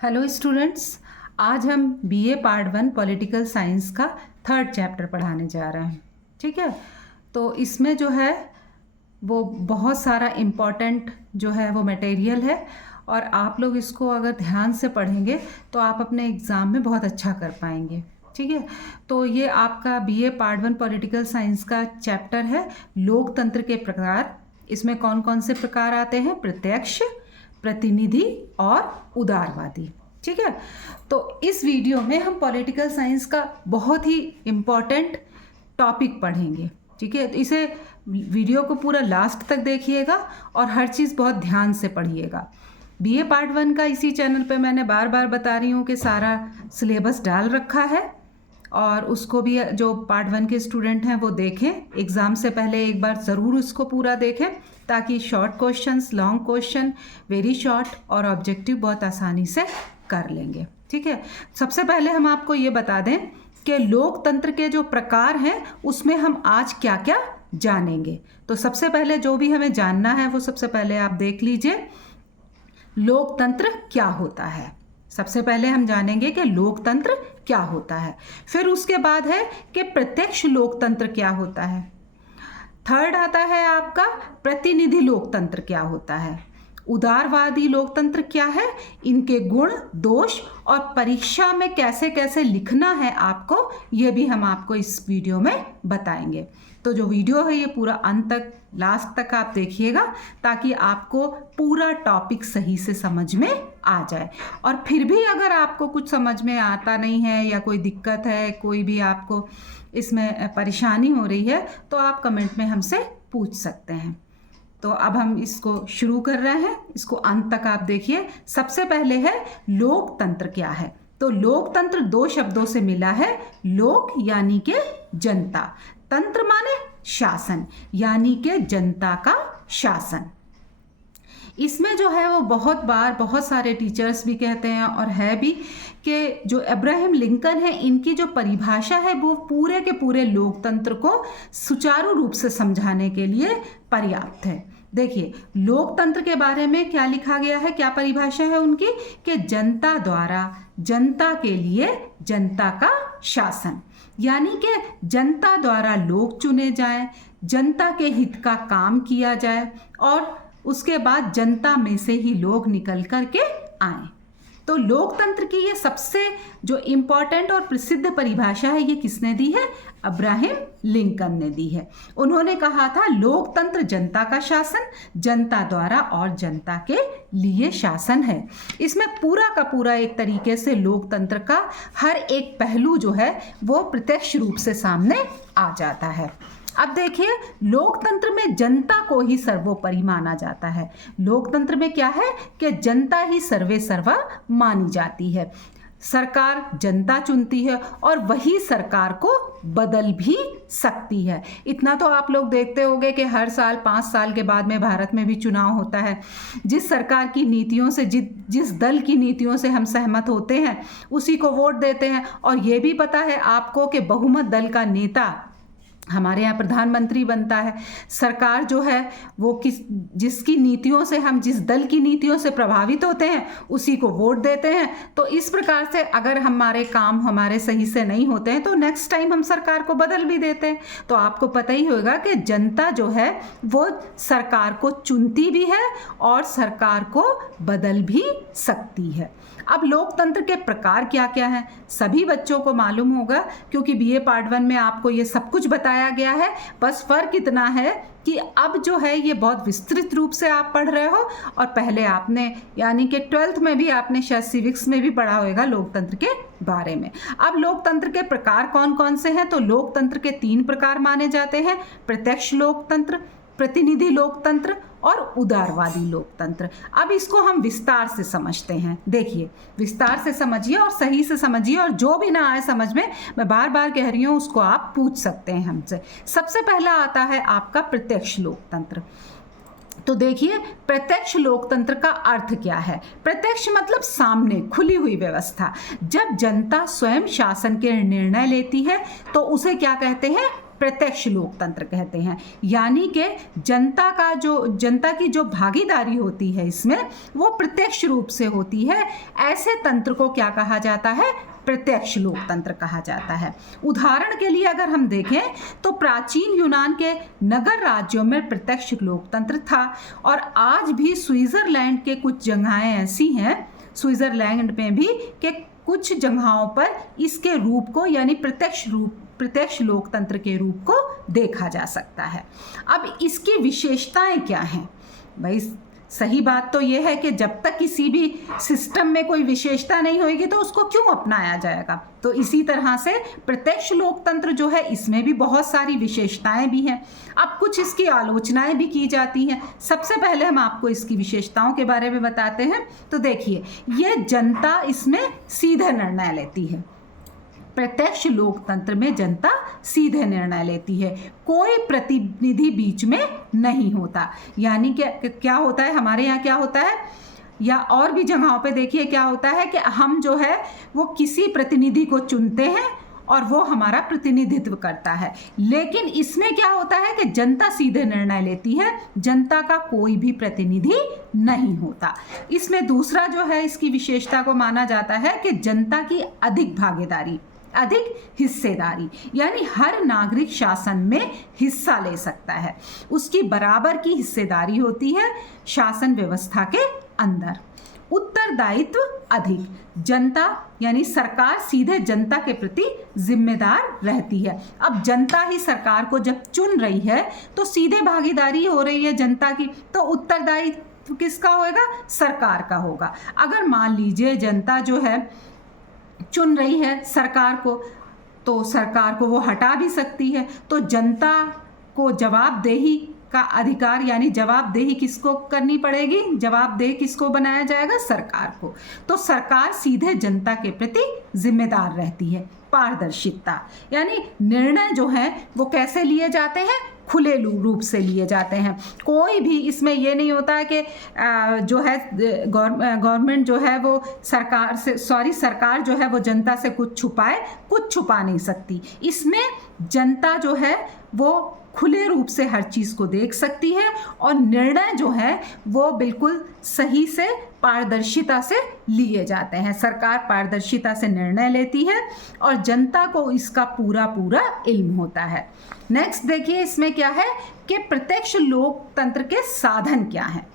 Hello students, आज हम BA part 1 political science का 3rd चैप्टर पढ़ाने जा रहे हैं। ठीक है, तो इसमें जो है वो बहुत सारा इम्पॉर्टेंट जो है वो मटेरियल है और आप लोग इसको अगर ध्यान से पढ़ेंगे तो आप अपने एग्ज़ाम में बहुत अच्छा कर पाएंगे। ठीक है, तो ये आपका बीए पार्ट 1 पॉलिटिकल साइंस का चैप्टर है लोकतंत्र के प्रकार। इसमें कौन कौन से प्रकार आते हैं? प्रत्यक्ष, प्रतिनिधि और उदारवादी। ठीक है, तो इस वीडियो में हम पॉलिटिकल साइंस का बहुत ही इम्पॉर्टेंट टॉपिक पढ़ेंगे। ठीक है, तो इसे वीडियो को पूरा लास्ट तक देखिएगा और हर चीज़ बहुत ध्यान से पढ़िएगा। बीए पार्ट 1 का इसी चैनल पे मैंने बार बार बता रही हूँ कि सारा सिलेबस डाल रखा है और उसको भी जो पार्ट 1 के स्टूडेंट हैं वो देखें। एग्ज़ाम से पहले एक बार ज़रूर उसको पूरा देखें ताकि short questions, long question, very short और ऑब्जेक्टिव बहुत आसानी से कर लेंगे। ठीक है, सबसे पहले हम आपको ये बता दें कि लोकतंत्र के जो प्रकार हैं उसमें हम आज क्या क्या जानेंगे। तो सबसे पहले जो भी हमें जानना है वो सबसे पहले आप देख लीजिए, लोकतंत्र क्या होता है। सबसे पहले हम जानेंगे कि लोकतंत्र क्या होता है, फिर उसके बाद है कि प्रत्यक्ष लोकतंत्र क्या होता है। थर्ड आता है आपका प्रतिनिधि लोकतंत्र क्या होता है। उदारवादी लोकतंत्र क्या है, इनके गुण, दोष और परीक्षा में कैसे कैसे लिखना है आपको, ये भी हम आपको इस वीडियो में बताएंगे। तो जो वीडियो है ये पूरा अंत तक, लास्ट तक आप देखिएगा ताकि आपको पूरा टॉपिक सही से समझ में आ जाए। और फिर भी अगर आपको कुछ समझ में आता नहीं है या कोई दिक्कत है, कोई भी आपको इसमें परेशानी हो रही है तो आप कमेंट में हमसे पूछ सकते हैं। तो अब हम इसको शुरू कर रहे हैं, इसको अंत तक आप देखिए। सबसे पहले है लोकतंत्र क्या है। तो लोकतंत्र 2 शब्दों से मिला है, लोक यानी के जनता, तंत्र माने शासन यानी के जनता का शासन। इसमें जो है वो बहुत बार बहुत सारे टीचर्स भी कहते हैं और है भी कि जो अब्राहम लिंकन है इनकी जो परिभाषा है वो पूरे के पूरे लोकतंत्र को सुचारू रूप से समझाने के लिए पर्याप्त है। देखिए लोकतंत्र के बारे में क्या लिखा गया है, क्या परिभाषा है उनकी, कि जनता द्वारा जनता के लिए जनता का शासन, यानी कि जनता द्वारा लोग चुने जाएं, जनता के हित का काम किया जाए और उसके बाद जनता में से ही लोग निकल कर के आए। तो लोकतंत्र की ये सबसे जो इम्पॉर्टेंट और प्रसिद्ध परिभाषा है ये किसने दी है? अब्राहम लिंकन ने दी है। उन्होंने कहा था लोकतंत्र जनता का शासन, जनता द्वारा और जनता के लिए शासन है। इसमें पूरा का पूरा एक तरीके से लोकतंत्र का हर एक पहलू जो है वो प्रत्यक्ष रूप से सामने आ जाता है। अब देखिए लोकतंत्र में जनता को ही सर्वोपरि माना जाता है। लोकतंत्र में क्या है कि जनता ही सर्वे सर्वा मानी जाती है। सरकार जनता चुनती है और वही सरकार को बदल भी सकती है। इतना तो आप लोग देखते होंगे कि हर साल 5 साल के बाद में भारत में भी चुनाव होता है। जिस सरकार की नीतियों से, जिस दल की नीतियों से हम सहमत होते हैं उसी को वोट देते हैं। और ये भी पता है आपको कि बहुमत दल का नेता हमारे यहाँ प्रधानमंत्री बनता है। सरकार जो है वो जिसकी नीतियों से, हम जिस दल की नीतियों से प्रभावित होते हैं उसी को वोट देते हैं। तो इस प्रकार से अगर हमारे काम हमारे सही से नहीं होते हैं तो नेक्स्ट टाइम हम सरकार को बदल भी देते हैं। तो आपको पता ही होगा कि जनता जो है वो सरकार को चुनती भी है और सरकार को बदल भी सकती है। अब लोकतंत्र के प्रकार क्या क्या हैं सभी बच्चों को मालूम होगा क्योंकि बीए पार्ट 1 में आपको ये सब कुछ बताया गया है। बस फर्क इतना है कि अब जो है ये बहुत विस्तृत रूप से आप पढ़ रहे हो और पहले आपने यानी कि 12th में भी आपने शायद सिविक्स में भी पढ़ा होगा लोकतंत्र के बारे में। अब लोकतंत्र के प्रकार कौन कौन से हैं? तो लोकतंत्र के 3 प्रकार माने जाते हैं, प्रत्यक्ष लोकतंत्र, प्रतिनिधि लोकतंत्र और उदारवादी लोकतंत्र। अब इसको हम विस्तार से समझते हैं। देखिए विस्तार से समझिए और सही से समझिए और जो भी ना आए समझ में, मैं बार बार कह रही हूँ, उसको आप पूछ सकते हैं हमसे। सबसे पहला आता है आपका प्रत्यक्ष लोकतंत्र। तो देखिए प्रत्यक्ष लोकतंत्र का अर्थ क्या है। प्रत्यक्ष मतलब सामने, खुली हुई व्यवस्था। जब जनता स्वयं शासन के निर्णय लेती है तो उसे क्या कहते हैं? प्रत्यक्ष लोकतंत्र कहते हैं। यानी कि जनता की जो भागीदारी होती है इसमें वो प्रत्यक्ष रूप से होती है। ऐसे तंत्र को क्या कहा जाता है? प्रत्यक्ष लोकतंत्र कहा जाता है। उदाहरण के लिए अगर हम देखें तो प्राचीन यूनान के नगर राज्यों में प्रत्यक्ष लोकतंत्र था, और आज भी स्विट्जरलैंड के कुछ जगहें ऐसी हैं, स्विट्जरलैंड में भी, कि कुछ जगहों पर इसके रूप को यानी प्रत्यक्ष लोकतंत्र के रूप को देखा जा सकता है। अब इसकी विशेषताएं क्या हैं? भाई सही बात तो यह है कि जब तक किसी भी सिस्टम में कोई विशेषता नहीं होगी तो उसको क्यों अपनाया जाएगा। तो इसी तरह से प्रत्यक्ष लोकतंत्र जो है इसमें भी बहुत सारी विशेषताएं भी हैं। अब कुछ इसकी आलोचनाएं भी की जाती हैं। सबसे पहले हम आपको इसकी विशेषताओं के बारे में बताते हैं। तो देखिए, ये जनता इसमें सीधे निर्णय लेती है। प्रत्यक्ष लोकतंत्र में जनता सीधे निर्णय लेती है, कोई प्रतिनिधि बीच में नहीं होता। यानी कि क्या होता है, हमारे यहाँ क्या होता है या और भी जगहों पे देखिए क्या होता है कि हम जो है वो किसी प्रतिनिधि को चुनते हैं और वो हमारा प्रतिनिधित्व करता है। लेकिन इसमें क्या होता है कि जनता सीधे निर्णय लेती है, जनता का कोई भी प्रतिनिधि नहीं होता। इसमें दूसरा जो है इसकी विशेषता को माना जाता है कि जनता की अधिक भागीदारी, अधिक हिस्सेदारी, यानी हर नागरिक शासन में हिस्सा ले सकता है, उसकी बराबर की हिस्सेदारी होती है शासन व्यवस्था के अंदर। उत्तरदायित्व अधिक, जनता यानी सरकार सीधे जनता के प्रति जिम्मेदार रहती है। अब जनता ही सरकार को जब चुन रही है तो सीधे भागीदारी हो रही है जनता की, तो उत्तरदायित्व किसका होगा? सरकार का होगा। अगर मान लीजिए जनता जो है चुन रही है सरकार को, तो सरकार को वो हटा भी सकती है। तो जनता को जवाबदेही का अधिकार, यानी जवाबदेही किसको करनी पड़ेगी? जवाबदेह किसको बनाया जाएगा? सरकार को। तो सरकार सीधे जनता के प्रति जिम्मेदार रहती है। पारदर्शिता, यानी निर्णय जो है वो कैसे लिए जाते हैं? खुले रूप से लिए जाते हैं। कोई भी इसमें ये नहीं होता है कि जो है गवर्नमेंट जो है वो सरकार जो है वो जनता से कुछ छुपा नहीं सकती। इसमें जनता जो है वो खुले रूप से हर चीज़ को देख सकती है और निर्णय जो है वो बिल्कुल सही से पारदर्शिता से लिए जाते हैं। सरकार पारदर्शिता से निर्णय लेती है और जनता को इसका पूरा इल्म होता है। नेक्स्ट देखिए इसमें क्या है कि प्रत्यक्ष लोकतंत्र के साधन क्या हैं।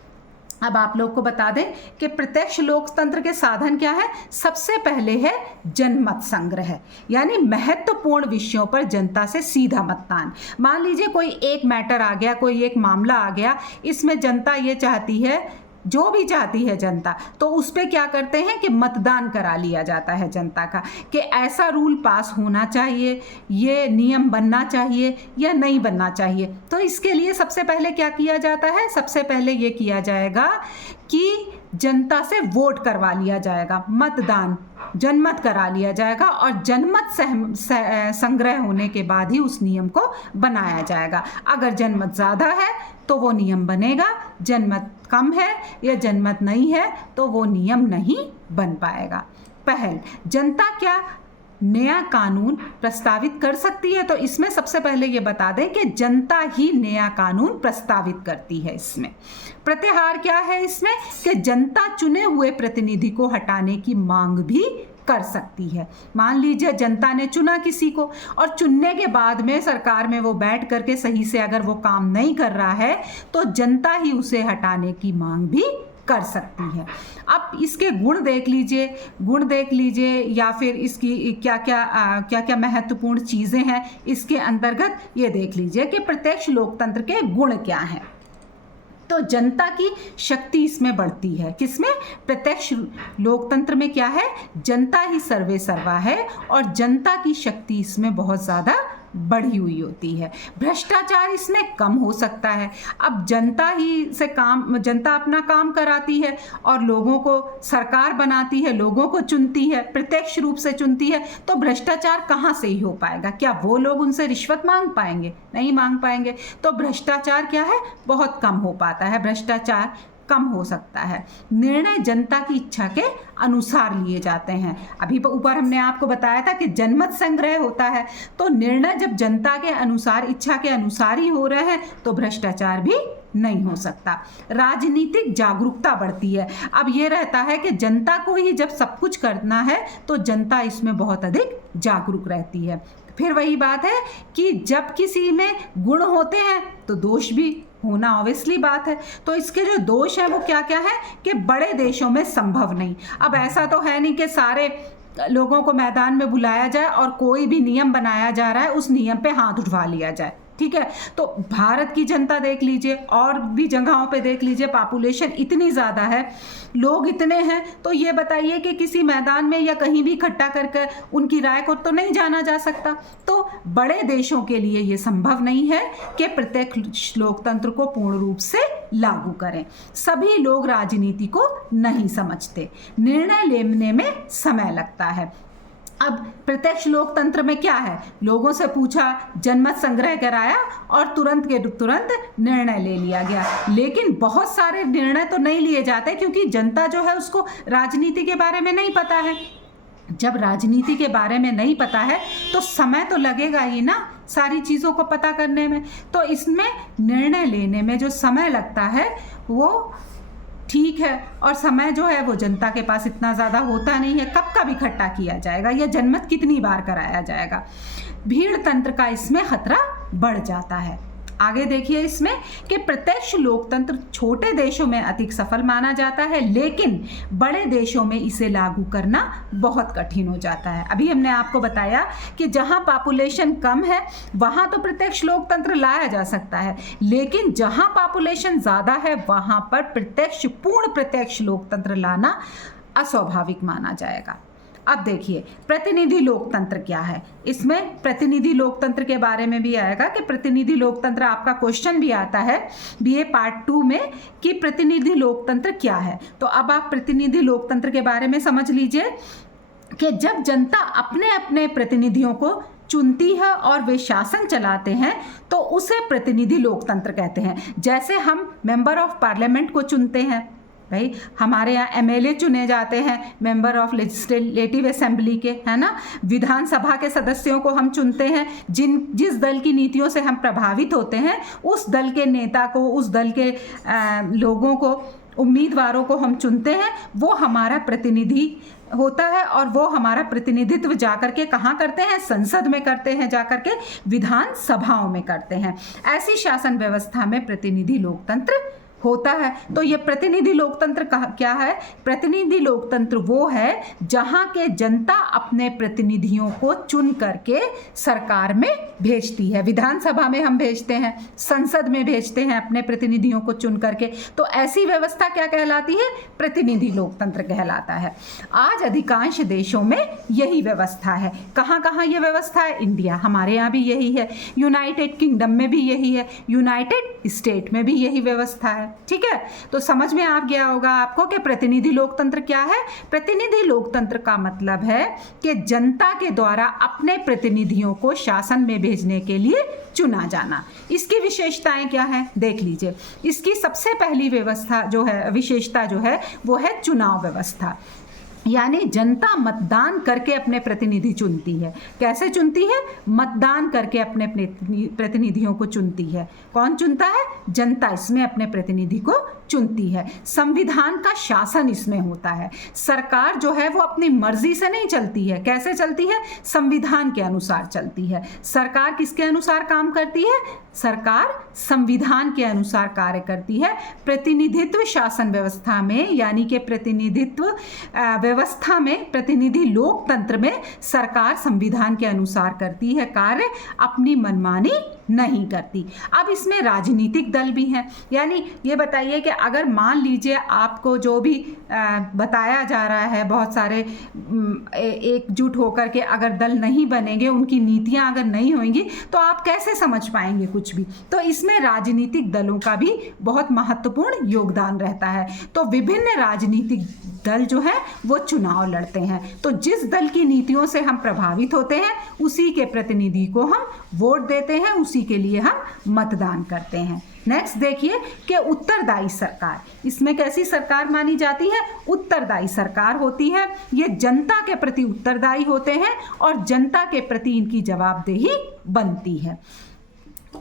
अब आप लोग को बता दें कि प्रत्यक्ष लोकतंत्र के साधन क्या है। सबसे पहले है जनमत संग्रह, यानी महत्वपूर्ण विषयों पर जनता से सीधा मतदान। मान लीजिए कोई एक मैटर आ गया, कोई एक मामला आ गया, इसमें जनता ये चाहती है, जो भी चाहती है जनता, तो उस पर क्या करते हैं कि मतदान करा लिया जाता है जनता का, कि ऐसा रूल पास होना चाहिए, ये नियम बनना चाहिए या नहीं बनना चाहिए। तो इसके लिए सबसे पहले क्या किया जाता है? सबसे पहले ये किया जाएगा कि जनता से वोट करवा लिया जाएगा, मतदान जनमत करा लिया जाएगा और जनमत संग्रह होने के बाद ही उस नियम को बनाया जाएगा। अगर जनमत ज़्यादा है तो वो नियम बनेगा, जनमत कम है या जनमत नहीं है तो वो नियम नहीं बन पाएगा। पहल, जनता क्या नया कानून प्रस्तावित कर सकती है? तो इसमें सबसे पहले ये बता दें कि जनता ही नया कानून प्रस्तावित करती है। इसमें प्रत्याहार क्या है? इसमें कि जनता चुने हुए प्रतिनिधि को हटाने की मांग भी कर सकती है। मान लीजिए जनता ने चुना किसी को और चुनने के बाद में सरकार में वो बैठ करके सही से अगर वो काम नहीं कर रहा है तो जनता ही उसे हटाने की मांग भी कर सकती है। अब इसके गुण देख लीजिए या फिर इसकी क्या क्या महत्वपूर्ण चीज़ें हैं इसके अंतर्गत ये देख लीजिए कि प्रत्यक्ष लोकतंत्र के गुण क्या हैं। तो जनता की शक्ति इसमें बढ़ती है। किसमें? प्रत्यक्ष लोकतंत्र में क्या है? जनता ही सर्वे सर्वा है और जनता की शक्ति इसमें बहुत ज़्यादा बढ़ी हुई होती है। भ्रष्टाचार इसमें कम हो सकता है। अब जनता अपना काम कराती है और लोगों को सरकार बनाती है, लोगों को चुनती है, प्रत्यक्ष रूप से चुनती है, तो भ्रष्टाचार कहाँ से ही हो पाएगा? क्या वो लोग उनसे रिश्वत मांग पाएंगे? नहीं मांग पाएंगे। तो भ्रष्टाचार क्या है? बहुत कम हो पाता है। भ्रष्टाचार कम हो सकता है। निर्णय जनता की इच्छा के अनुसार लिए जाते हैं। अभी ऊपर हमने आपको बताया था कि जनमत संग्रह होता है, तो निर्णय जब जनता के अनुसार, इच्छा के अनुसार ही हो रहे हैं तो भ्रष्टाचार भी नहीं हो सकता। राजनीतिक जागरूकता बढ़ती है। अब ये रहता है कि जनता को ही जब सब कुछ करना है तो जनता इसमें बहुत अधिक जागरूक रहती है। फिर वही बात है कि जब किसी में गुण होते हैं तो दोष भी होना ऑब्वियसली बात है। तो इसके जो दोष हैं वो क्या क्या है कि बड़े देशों में संभव नहीं। अब ऐसा तो है नहीं कि सारे लोगों को मैदान में बुलाया जाए और कोई भी नियम बनाया जा रहा है उस नियम पे हाथ उठवा लिया जाए, ठीक है। तो भारत की जनता देख लीजिए, और भी जगहों पे देख लीजिए, पॉपुलेशन इतनी ज़्यादा है, लोग इतने हैं, तो ये बताइए कि किसी मैदान में या कहीं भी इकट्ठा करके उनकी राय को तो नहीं जाना जा सकता। तो बड़े देशों के लिए ये संभव नहीं है कि प्रत्यक्ष लोकतंत्र को पूर्ण रूप से लागू करें। सभी लोग राजनीति को नहीं समझते, निर्णय लेने में समय लगता है। अब प्रत्यक्ष लोकतंत्र में क्या है, लोगों से पूछा, जनमत संग्रह कराया और तुरंत के तुरंत निर्णय ले लिया गया। लेकिन बहुत सारे निर्णय तो नहीं लिए जाते क्योंकि जनता जो है उसको राजनीति के बारे में नहीं पता है। जब राजनीति के बारे में नहीं पता है तो समय तो लगेगा ही ना सारी चीज़ों को पता करने में। तो इसमें निर्णय लेने में जो समय लगता है वो ठीक है, और समय जो है वो जनता के पास इतना ज़्यादा होता नहीं है। कब कब इकट्ठा किया जाएगा या जनमत कितनी बार कराया जाएगा। भीड़ तंत्र का इसमें खतरा बढ़ जाता है। आगे देखिए इसमें कि प्रत्यक्ष लोकतंत्र छोटे देशों में अधिक सफल माना जाता है, लेकिन बड़े देशों में इसे लागू करना बहुत कठिन हो जाता है। अभी हमने आपको बताया कि जहां पॉपुलेशन कम है वहां तो प्रत्यक्ष लोकतंत्र लाया जा सकता है, लेकिन जहां पॉपुलेशन ज़्यादा है वहां पर पूर्ण प्रत्यक्ष लोकतंत्र लाना अस्वाभाविक माना जाएगा। अब देखिए प्रतिनिधि लोकतंत्र क्या है। इसमें प्रतिनिधि लोकतंत्र के बारे में भी आएगा कि प्रतिनिधि लोकतंत्र, आपका क्वेश्चन भी आता है बीए पार्ट 2 में कि प्रतिनिधि लोकतंत्र क्या है। तो अब आप प्रतिनिधि लोकतंत्र के बारे में समझ लीजिए कि जब जनता अपने अपने प्रतिनिधियों को चुनती है और वे शासन चलाते हैं तो उसे प्रतिनिधि लोकतंत्र कहते हैं। जैसे हम मेंबर ऑफ पार्लियामेंट को चुनते हैं, भाई हमारे यहाँ एमएलए चुने जाते हैं, मेंबर ऑफ लेजिस्लेटिव असेंबली के, है ना। विधानसभा के सदस्यों को हम चुनते हैं, जिस दल की नीतियों से हम प्रभावित होते हैं उस दल के नेता को, उस दल के लोगों को, उम्मीदवारों को हम चुनते हैं। वो हमारा प्रतिनिधि होता है और वो हमारा प्रतिनिधित्व जाकर के कहाँ करते हैं, संसद में करते हैं, जाकर के विधान सभाओं में करते हैं। ऐसी शासन व्यवस्था में प्रतिनिधि लोकतंत्र होता है। तो ये प्रतिनिधि लोकतंत्र क्या है? प्रतिनिधि लोकतंत्र वो है जहां के जनता अपने प्रतिनिधियों को चुन करके सरकार में भेजती है। विधानसभा में हम भेजते हैं, संसद में भेजते हैं अपने प्रतिनिधियों को चुन करके। तो ऐसी व्यवस्था क्या कहलाती है? प्रतिनिधि लोकतंत्र कहलाता है। आज अधिकांश देशों में यही व्यवस्था है। कहाँ कहाँ ये व्यवस्था है? इंडिया, हमारे यहाँ भी यही है, यूनाइटेड किंगडम में भी यही है, यूनाइटेड स्टेट में भी यही व्यवस्था है। ठीक है, तो समझ में आ गया होगा आपको कि प्रतिनिधि लोकतंत्र क्या है। प्रतिनिधि लोकतंत्र का मतलब है कि जनता के द्वारा अपने प्रतिनिधियों को शासन में भेजने के लिए चुना जाना। इसकी विशेषताएं क्या है देख लीजिए। इसकी सबसे पहली व्यवस्था जो है, विशेषता जो है वो है चुनाव व्यवस्था, यानी जनता मतदान करके अपने प्रतिनिधि चुनती है। कैसे चुनती है? मतदान करके अपने प्रतिनिधियों को चुनती है। कौन चुनता है? जनता इसमें अपने प्रतिनिधि को चुनती है। संविधान का शासन इसमें होता है। सरकार जो है वो अपनी मर्जी से नहीं चलती है। कैसे चलती है? संविधान के अनुसार चलती है। सरकार किसके अनुसार काम करती है? सरकार संविधान के अनुसार कार्य करती है। प्रतिनिधित्व शासन व्यवस्था में, यानी कि प्रतिनिधित्व व्यवस्था में, प्रतिनिधि लोकतंत्र में सरकार संविधान के अनुसार करती है कार्य, अपनी मनमानी नहीं करती। अब इसमें राजनीतिक दल भी हैं, यानी ये बताइए कि अगर मान लीजिए आपको जो भी बताया जा रहा है, बहुत सारे एकजुट होकर के अगर दल नहीं बनेंगे, उनकी नीतियां अगर नहीं होंगी तो आप कैसे समझ पाएंगे कुछ भी। तो इसमें राजनीतिक दलों का भी बहुत महत्वपूर्ण योगदान रहता है। तो विभिन्न राजनीतिक दल जो है वो चुनाव लड़ते हैं। तो जिस दल की नीतियों से हम प्रभावित होते हैं उसी के प्रतिनिधि को हम वोट देते हैं, उसी के लिए हम मतदान करते हैं। नेक्स्ट देखिए कि उत्तरदायी सरकार, इसमें कैसी सरकार मानी जाती है? उत्तरदायी सरकार होती है। ये जनता के प्रति उत्तरदायी होते हैं और जनता के प्रति इनकी जवाबदेही बनती है।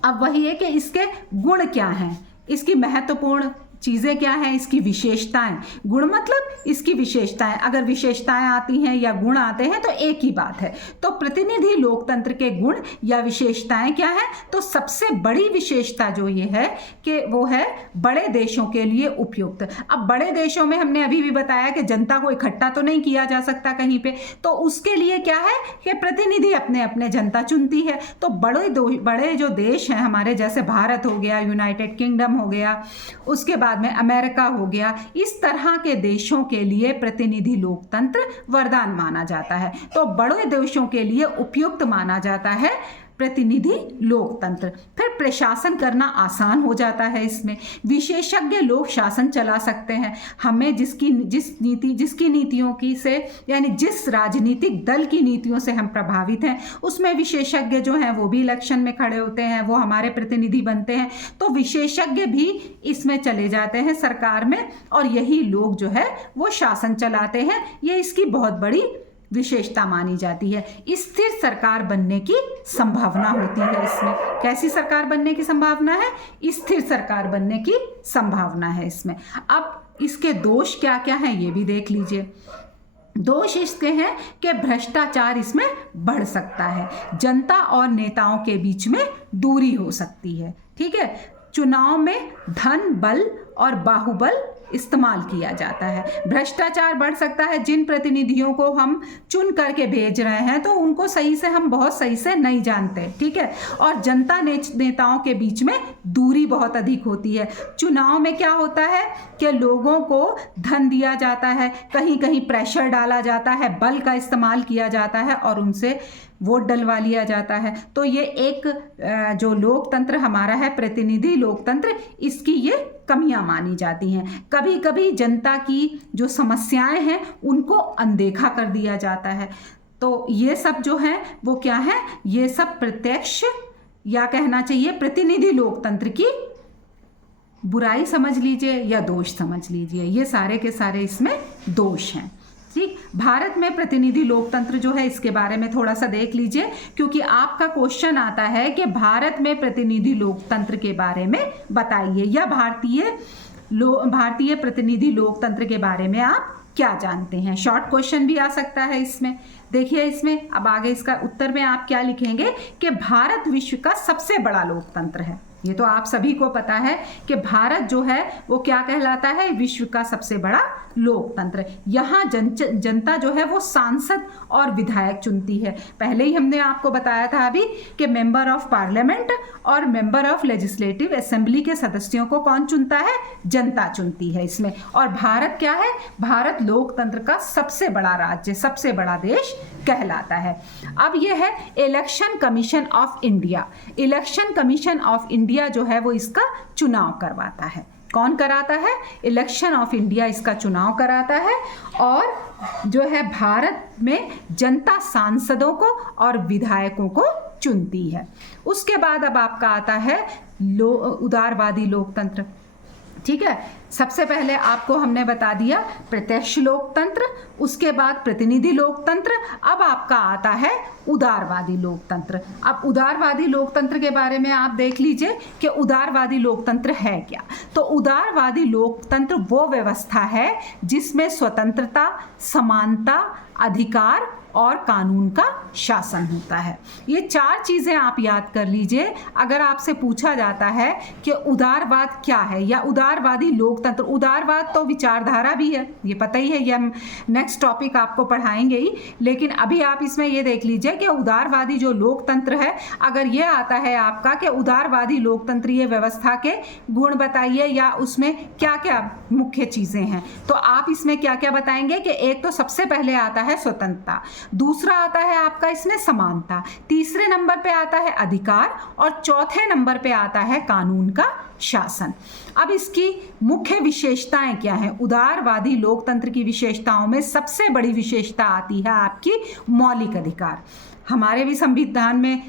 अब वही है कि इसके गुण क्या हैं, इसकी महत्वपूर्ण चीज़ें क्या हैं, इसकी विशेषताएं। गुण मतलब इसकी विशेषताएं, अगर विशेषताएं आती हैं या गुण आते हैं तो एक ही बात है। तो प्रतिनिधि लोकतंत्र के गुण या विशेषताएं क्या है? तो सबसे बड़ी विशेषता जो ये है कि वो है बड़े देशों के लिए उपयुक्त। अब बड़े देशों में हमने अभी भी बताया कि जनता को इकट्ठा तो नहीं किया जा सकता कहीं पे, तो उसके लिए क्या है कि प्रतिनिधि अपने अपने जनता चुनती है। तो बड़े जो देश हैं हमारे, जैसे भारत हो गया, यूनाइटेड किंगडम हो गया, उसके बाद में अमेरिका हो गया, इस तरह के देशों के लिए प्रतिनिधि लोकतंत्र वरदान माना जाता है। तो बड़े देशों के लिए उपयुक्त माना जाता है प्रतिनिधि लोकतंत्र। फिर प्रशासन करना आसान हो जाता है इसमें, विशेषज्ञ लोग शासन चला सकते हैं। हमें जिसकी नीतियों की से, यानी जिस राजनीतिक दल की नीतियों से हम प्रभावित हैं, उसमें विशेषज्ञ जो हैं वो भी इलेक्शन में खड़े होते हैं, वो हमारे प्रतिनिधि बनते हैं। तो विशेषज्ञ भी इसमें चले जाते हैं सरकार में, और यही लोग जो है वो शासन चलाते हैं। ये इसकी बहुत बड़ी विशेषता मानी जाती है। स्थिर सरकार बनने की संभावना होती है इसमें। कैसी सरकार बनने की संभावना है? स्थिर सरकार बनने की संभावना है इसमें। अब इसके दोष क्या क्या हैं ये भी देख लीजिए। दोष इसके हैं कि भ्रष्टाचार इसमें बढ़ सकता है, जनता और नेताओं के बीच में दूरी हो सकती है, ठीक है। चुनाव में धन, बल और बाहुबल इस्तेमाल किया जाता है। भ्रष्टाचार बढ़ सकता है, जिन प्रतिनिधियों को हम चुन करके भेज रहे हैं तो उनको सही से हम बहुत सही से नहीं जानते, ठीक है। और जनता नेताओं के बीच में दूरी बहुत अधिक होती है। चुनाव में क्या होता है कि लोगों को धन दिया जाता है, कहीं कहीं प्रेशर डाला जाता है, बल का इस्तेमाल किया जाता है और उनसे वोट डलवा लिया जाता है। तो ये एक जो लोकतंत्र हमारा है, प्रतिनिधि लोकतंत्र, इसकी ये कमियां मानी जाती हैं। कभी कभी जनता की जो समस्याएं हैं उनको अनदेखा कर दिया जाता है। तो ये सब जो है वो क्या है? ये सब प्रत्यक्ष, या कहना चाहिए प्रतिनिधि लोकतंत्र की बुराई समझ लीजिए या दोष समझ लीजिए। ये सारे के सारे इसमें दोष हैं, ठीक। भारत में प्रतिनिधि लोकतंत्र जो है इसके बारे में थोड़ा सा देख लीजिए, क्योंकि आपका क्वेश्चन आता है कि भारत में प्रतिनिधि लोकतंत्र के बारे में बताइए, या भारतीय प्रतिनिधि लोकतंत्र के बारे में आप क्या जानते हैं। शॉर्ट क्वेश्चन भी आ सकता है इसमें। देखिए इसमें अब आगे इसका उत्तर में आप क्या लिखेंगे कि भारत विश्व का सबसे बड़ा लोकतंत्र है। ये तो आप सभी को पता है कि भारत जो है वो क्या कहलाता है? विश्व का सबसे बड़ा लोकतंत्र। यहाँ जनता जो है वो सांसद और विधायक चुनती है। पहले ही हमने आपको बताया था अभी कि मेंबर ऑफ पार्लियामेंट और मेंबर ऑफ लेजिस्लेटिव असेंबली के सदस्यों को कौन चुनता है? जनता चुनती है इसमें। और भारत क्या है? भारत लोकतंत्र का सबसे बड़ा राज्य, सबसे बड़ा देश कहलाता है। अब यह है election commission of India. Election commission of India जो है वो इसका चुनाव करवाता है। कौन कराता है? इलेक्शन ऑफ इंडिया इसका चुनाव कराता है। और जो है भारत में जनता सांसदों को और विधायकों को चुनती है। उसके बाद अब आपका आता है उदारवादी लोकतंत्र, ठीक है। सबसे पहले आपको हमने बता दिया प्रत्यक्ष लोकतंत्र, उसके बाद प्रतिनिधि लोकतंत्र, अब आपका आता है उदारवादी लोकतंत्र। अब उदारवादी लोकतंत्र के बारे में आप देख लीजिए कि उदारवादी लोकतंत्र है क्या। तो उदारवादी लोकतंत्र वो व्यवस्था है जिसमें स्वतंत्रता, समानता, अधिकार और कानून का शासन होता है। ये चार चीज़ें आप याद कर लीजिए। अगर आपसे पूछा जाता है कि उदारवाद क्या है या उदारवादी लोकतंत्र, उदारवाद तो विचारधारा भी है, ये पता ही है, ये हम नेक्स्ट टॉपिक आपको पढ़ाएंगे ही, लेकिन अभी आप इसमें ये देख लीजिए कि उदारवादी जो लोकतंत्र है, अगर ये आता है आपका कि उदारवादी लोकतंत्रीय व्यवस्था के गुण बताइए या उसमें क्या क्या मुख्य चीज़ें हैं, तो आप इसमें क्या क्या बताएंगे कि एक तो सबसे पहले आता है स्वतंत्रता, दूसरा आता है आपका इसमें समानता, तीसरे नंबर पे आता है अधिकार और चौथे नंबर पे आता है कानून का शासन। अब इसकी मुख्य विशेषताएं क्या हैं? उदारवादी लोकतंत्र की विशेषताओं में सबसे बड़ी विशेषता आती है आपकी मौलिक अधिकार। हमारे भी संविधान में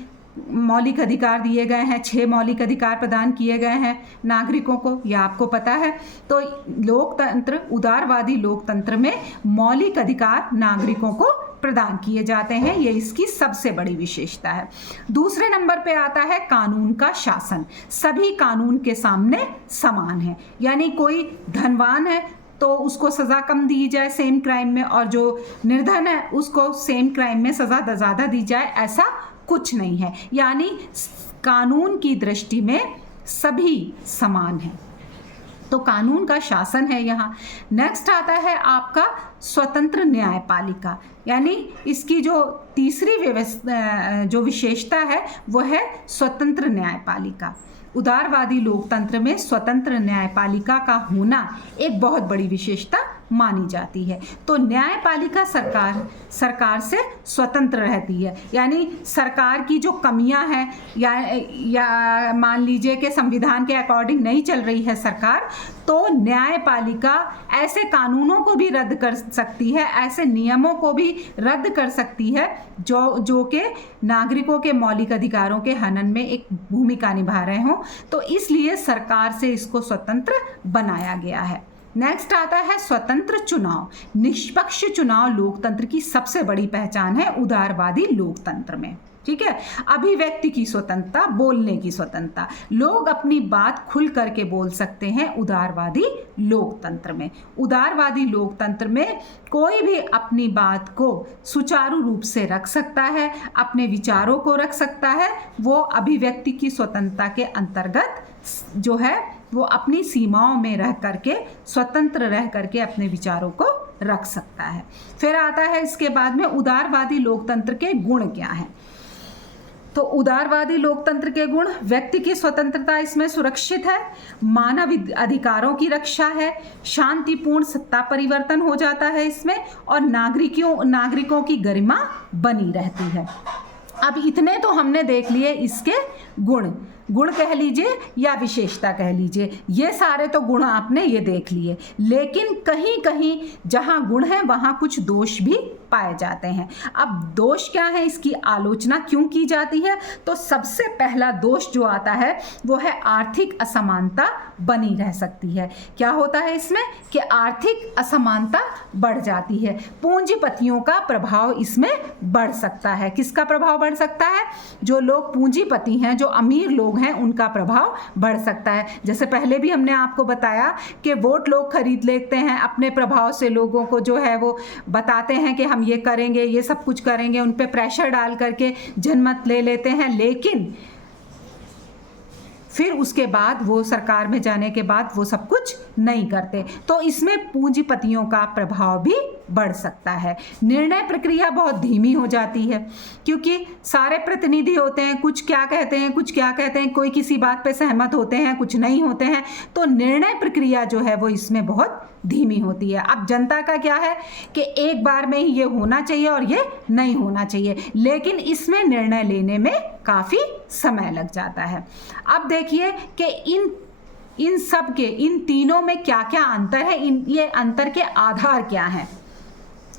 मौलिक अधिकार दिए गए हैं, 6 मौलिक अधिकार प्रदान किए गए हैं नागरिकों को, यह आपको पता है। तो लोकतंत्र, उदारवादी लोकतंत्र में मौलिक अधिकार नागरिकों को प्रदान किए जाते हैं, ये इसकी सबसे बड़ी विशेषता है। दूसरे नंबर पे आता है कानून का शासन। सभी कानून के सामने समान है, यानी कोई धनवान है तो उसको सज़ा कम दी जाए सेम क्राइम में, और जो निर्धन है उसको सेम क्राइम में सज़ा ज़्यादा दी जाए, ऐसा कुछ नहीं है। यानी कानून की दृष्टि में सभी समान हैं, तो कानून का शासन है यहाँ। नेक्स्ट आता है आपका स्वतंत्र न्यायपालिका, यानी इसकी जो तीसरी व्यवस्था जो विशेषता है वो है स्वतंत्र न्यायपालिका। उदारवादी लोकतंत्र में स्वतंत्र न्यायपालिका का होना एक बहुत बड़ी विशेषता मानी जाती है। तो न्यायपालिका सरकार से स्वतंत्र रहती है, यानी सरकार की जो कमियां हैं या मान लीजिए कि संविधान के अकॉर्डिंग नहीं चल रही है सरकार, तो न्यायपालिका ऐसे कानूनों को भी रद्द कर सकती है, ऐसे नियमों को भी रद्द कर सकती है जो कि नागरिकों के मौलिक अधिकारों के हनन में एक भूमिका निभा रहे हों। तो इसलिए सरकार से इसको स्वतंत्र बनाया गया है। नेक्स्ट आता है स्वतंत्र चुनाव। निष्पक्ष चुनाव लोकतंत्र की सबसे बड़ी पहचान है उदारवादी लोकतंत्र में, ठीक है। अभिव्यक्ति की स्वतंत्रता, बोलने की स्वतंत्रता, लोग अपनी बात खुल करके बोल सकते हैं उदारवादी लोकतंत्र में। उदारवादी लोकतंत्र में कोई भी अपनी बात को सुचारू रूप से रख सकता है, अपने विचारों को रख सकता है। वो अभिव्यक्ति की स्वतंत्रता के अंतर्गत जो है वो अपनी सीमाओं में रह करके, स्वतंत्र रह करके अपने विचारों को रख सकता है। फिर आता है इसके बाद में उदारवादी लोकतंत्र के गुण क्या हैं। तो उदारवादी लोकतंत्र के गुण: व्यक्ति की स्वतंत्रता इसमें सुरक्षित है, मानव अधिकारों की रक्षा है, शांतिपूर्ण सत्ता परिवर्तन हो जाता है इसमें, और नागरिकों की गरिमा बनी रहती है। अब इतने तो हमने देख लिए इसके गुण कह लीजिए या विशेषता कह लीजिए, ये सारे तो गुण आपने ये देख लिए। लेकिन कहीं कहीं जहाँ गुण है वहाँ कुछ दोष भी पाए जाते हैं। अब दोष क्या है, इसकी आलोचना क्यों की जाती है? तो सबसे पहला दोष जो आता है वो है आर्थिक असमानता बनी रह सकती है। क्या होता है इसमें कि आर्थिक असमानता बढ़ जाती है, पूंजीपतियों का प्रभाव इसमें बढ़ सकता है। किसका प्रभाव बढ़ सकता है? जो लोग पूंजीपति हैं, जो अमीर लोग हैं, उनका प्रभाव बढ़ सकता है। जैसे पहले भी हमने आपको बताया कि वोट लोग खरीद लेते हैं, अपने प्रभाव से लोगों को जो है वो बताते हैं कि हम ये करेंगे, ये सब कुछ करेंगे, उन पे प्रेशर डाल करके जनमत ले लेते हैं, लेकिन फिर उसके बाद वो सरकार में जाने के बाद वो सब कुछ नहीं करते। तो इसमें पूंजीपतियों का प्रभाव भी बढ़ सकता है। निर्णय प्रक्रिया बहुत धीमी हो जाती है, क्योंकि सारे प्रतिनिधि होते हैं, कुछ क्या कहते हैं, कोई किसी बात पे सहमत होते हैं, कुछ नहीं होते हैं। तो निर्णय प्रक्रिया जो है वो इसमें बहुत धीमी होती है। अब जनता का क्या है कि एक बार में ही ये होना चाहिए और ये नहीं होना चाहिए, लेकिन इसमें निर्णय लेने में काफ़ी समय लग जाता है। अब देखिए कि इन सब के, इन तीनों में क्या क्या अंतर है, ये अंतर के आधार क्या हैं।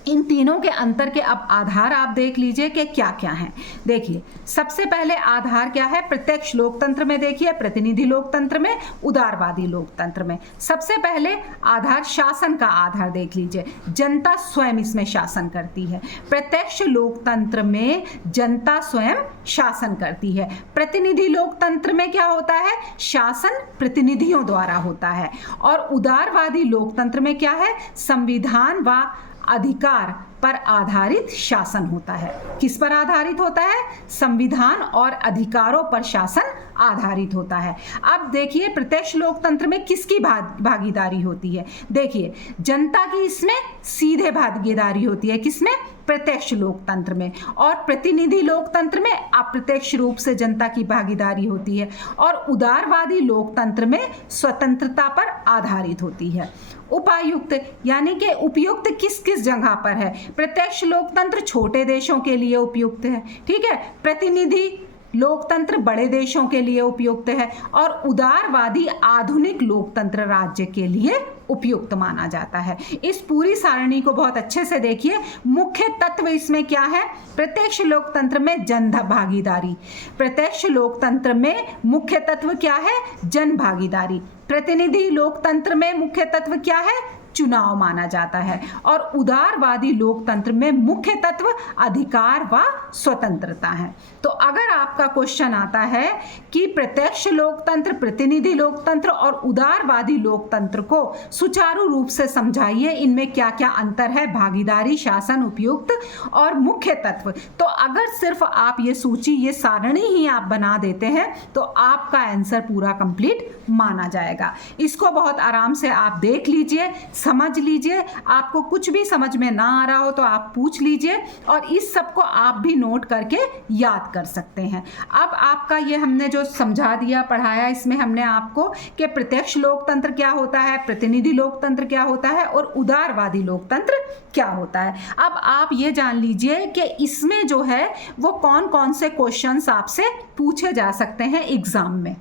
इन तीनों के अंतर के अब आधार आप देख लीजिए कि क्या क्या हैं। देखिए, सबसे पहले आधार क्या है? प्रत्यक्ष लोकतंत्र में देखिए, प्रतिनिधि लोकतंत्र में, उदारवादी लोकतंत्र में। सबसे पहले आधार शासन का आधार देख लीजिए, जनता स्वयं इसमें शासन करती है। प्रत्यक्ष लोकतंत्र में जनता स्वयं शासन करती है। प्रतिनिधि लोकतंत्र में क्या होता है? शासन प्रतिनिधियों द्वारा होता है। और उदारवादी लोकतंत्र में क्या है? संविधान व अधिकार पर आधारित शासन होता है। किस पर आधारित होता है? संविधान और अधिकारों पर शासन आधारित होता है। अब देखिए, प्रत्यक्ष लोकतंत्र में किसकी भागीदारी होती है? देखिए, जनता की इसमें सीधे भागीदारी होती है। किसमें? प्रत्यक्ष लोकतंत्र में। और प्रतिनिधि लोकतंत्र में अप्रत्यक्ष रूप से जनता की भागीदारी होती है। और उदारवादी लोकतंत्र में स्वतंत्रता पर आधारित होती है। उपायुक्त यानी कि उपयुक्त किस किस जगह पर है? प्रत्यक्ष लोकतंत्र छोटे देशों के लिए उपयुक्त है, ठीक है। प्रतिनिधि लोकतंत्र बड़े देशों के लिए उपयुक्त है, और उदारवादी आधुनिक लोकतंत्र राज्य के लिए उपयुक्त माना जाता है। इस पूरी सारणी को बहुत अच्छे से देखिए। मुख्य तत्व इसमें क्या है? प्रत्यक्ष लोकतंत्र में जन भागीदारी। प्रत्यक्ष लोकतंत्र में मुख्य तत्व क्या है? जन भागीदारी। प्रतिनिधि लोकतंत्र में मुख्य तत्व क्या है? चुनाव माना जाता है। और उदारवादी लोकतंत्र में मुख्य तत्व अधिकार व स्वतंत्रता है। तो अगर आपका क्वेश्चन आता है कि प्रत्यक्ष लोकतंत्र, प्रतिनिधि लोकतंत्र और उदारवादी लोकतंत्र को सुचारू रूप से समझाइए, इनमें क्या क्या अंतर है, भागीदारी, शासन, उपयुक्त और मुख्य तत्व, तो अगर सिर्फ आप ये सूची, ये सारणी ही आप बना देते हैं तो आपका आंसर पूरा कंप्लीट माना जाएगा। इसको बहुत आराम से आप देख लीजिए, समझ लीजिए। आपको कुछ भी समझ में ना आ रहा हो तो आप पूछ लीजिए और इस सब को आप भी नोट करके याद कर सकते हैं। अब आपका ये हमने जो समझा दिया, पढ़ाया, इसमें हमने आपको कि प्रत्यक्ष लोकतंत्र क्या होता है, प्रतिनिधि लोकतंत्र क्या होता है और उदारवादी लोकतंत्र क्या होता है। अब आप ये जान लीजिए कि इसमें जो है वो कौन कौन से क्वेश्चंस आपसे पूछे जा सकते हैं एग्जाम में।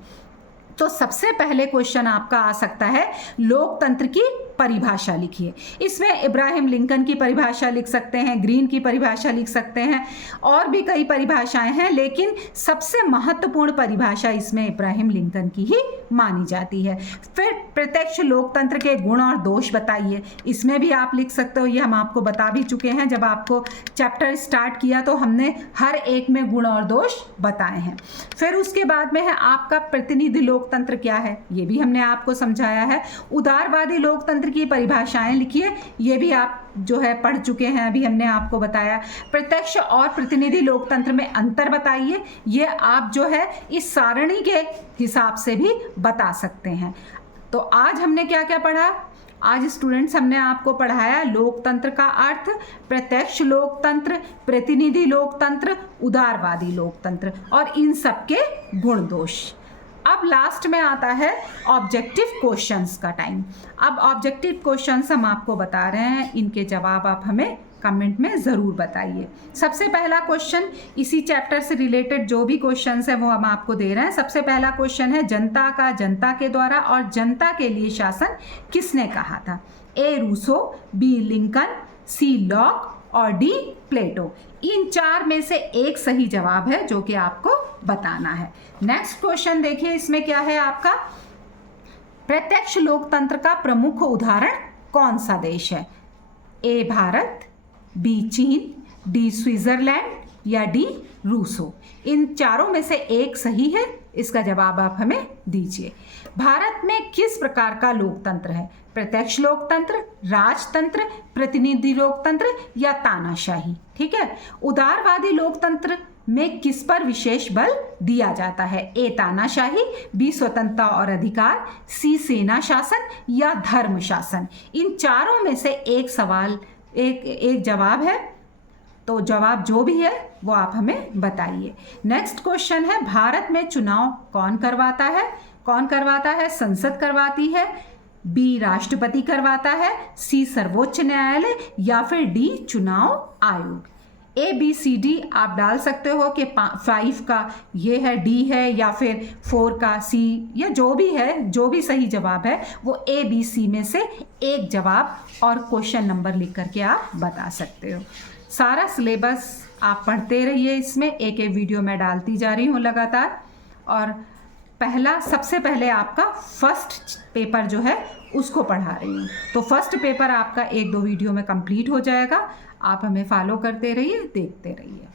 तो सबसे पहले क्वेश्चन आपका आ सकता है, लोकतंत्र की परिभाषा लिखिए। इसमें इब्राहिम लिंकन की परिभाषा लिख सकते हैं, ग्रीन की परिभाषा लिख सकते हैं, और भी कई परिभाषाएं हैं, लेकिन सबसे महत्वपूर्ण परिभाषा इसमें इब्राहिम लिंकन की ही मानी जाती है। फिर प्रत्यक्ष लोकतंत्र के गुण और दोष बताइए, इसमें भी आप लिख सकते हो। ये हम आपको बता भी चुके हैं, जब आपको चैप्टर स्टार्ट किया तो हमने हर एक में गुण और दोष बताए हैं। फिर उसके बाद में है आपका प्रतिनिधि लोकतंत्र क्या है, ये भी हमने आपको समझाया है। उदारवादी लोकतंत्र की परिभाषाएं लिखिए, ये भी आप जो है पढ़ चुके हैं, अभी हमने आपको बताया। प्रत्यक्ष और प्रतिनिधि लोकतंत्र में अंतर बताइए, ये आप जो है इस सारणी के हिसाब से भी बता सकते हैं। तो आज हमने क्या क्या पढ़ा? आज स्टूडेंट्स हमने आपको पढ़ाया लोकतंत्र का अर्थ, प्रत्यक्ष लोकतंत्र, प्रतिनिधि लोकतंत्र, उदारवादी लोकतंत्र और इन सब के गुण दोष। अब लास्ट में आता है ऑब्जेक्टिव क्वेश्चंस का टाइम। अब ऑब्जेक्टिव क्वेश्चंस हम आपको बता रहे हैं, इनके जवाब आप हमें कमेंट में ज़रूर बताइए। सबसे पहला क्वेश्चन, इसी चैप्टर से रिलेटेड जो भी क्वेश्चंस है वो हम आपको दे रहे हैं। सबसे पहला क्वेश्चन है, जनता का जनता के द्वारा और जनता के लिए शासन किसने कहा था? ए रूसो, बी लिंकन, सी लॉक और डी प्लेटो। इन चार में से एक सही जवाब है जो कि आपको बताना है। नेक्स्ट क्वेश्चन देखिए, इसमें क्या है आपका, प्रत्यक्ष लोकतंत्र का प्रमुख उदाहरण कौन सा देश है? ए भारत, बी चीन, डी स्विट्जरलैंड या डी रूसो। इन चारों में से एक सही है, इसका जवाब आप हमें दीजिए। भारत में किस प्रकार का लोकतंत्र है? प्रत्यक्ष लोकतंत्र, राजतंत्र, प्रतिनिधि लोकतंत्र या तानाशाही? ठीक है। उदारवादी लोकतंत्र में किस पर विशेष बल दिया जाता है? ए तानाशाही, बी स्वतंत्रता और अधिकार, सी सेना शासन या धर्म शासन। इन चारों में से एक सवाल, एक जवाब है, तो जवाब जो भी है वो आप हमें बताइए। नेक्स्ट क्वेश्चन है, भारत में चुनाव कौन करवाता है? कौन करवाता है? संसद करवाती है, बी राष्ट्रपति करवाता है, सी सर्वोच्च न्यायालय या फिर डी चुनाव आयोग। ए बी सी डी आप डाल सकते हो कि 5 का ये है, डी है, या फिर 4 का सी, या जो भी है, जो भी सही जवाब है वो ए बी सी में से एक जवाब और क्वेश्चन नंबर लिख करके आप बता सकते हो। सारा सिलेबस आप पढ़ते रहिए, इसमें एक एक वीडियो मैं डालती जा रही हूँ लगातार। और सबसे पहले आपका फर्स्ट पेपर जो है उसको पढ़ा रही हूँ, तो फर्स्ट पेपर आपका 1-2 वीडियो में कंप्लीट हो जाएगा। आप हमें फॉलो करते रहिए, देखते रहिए।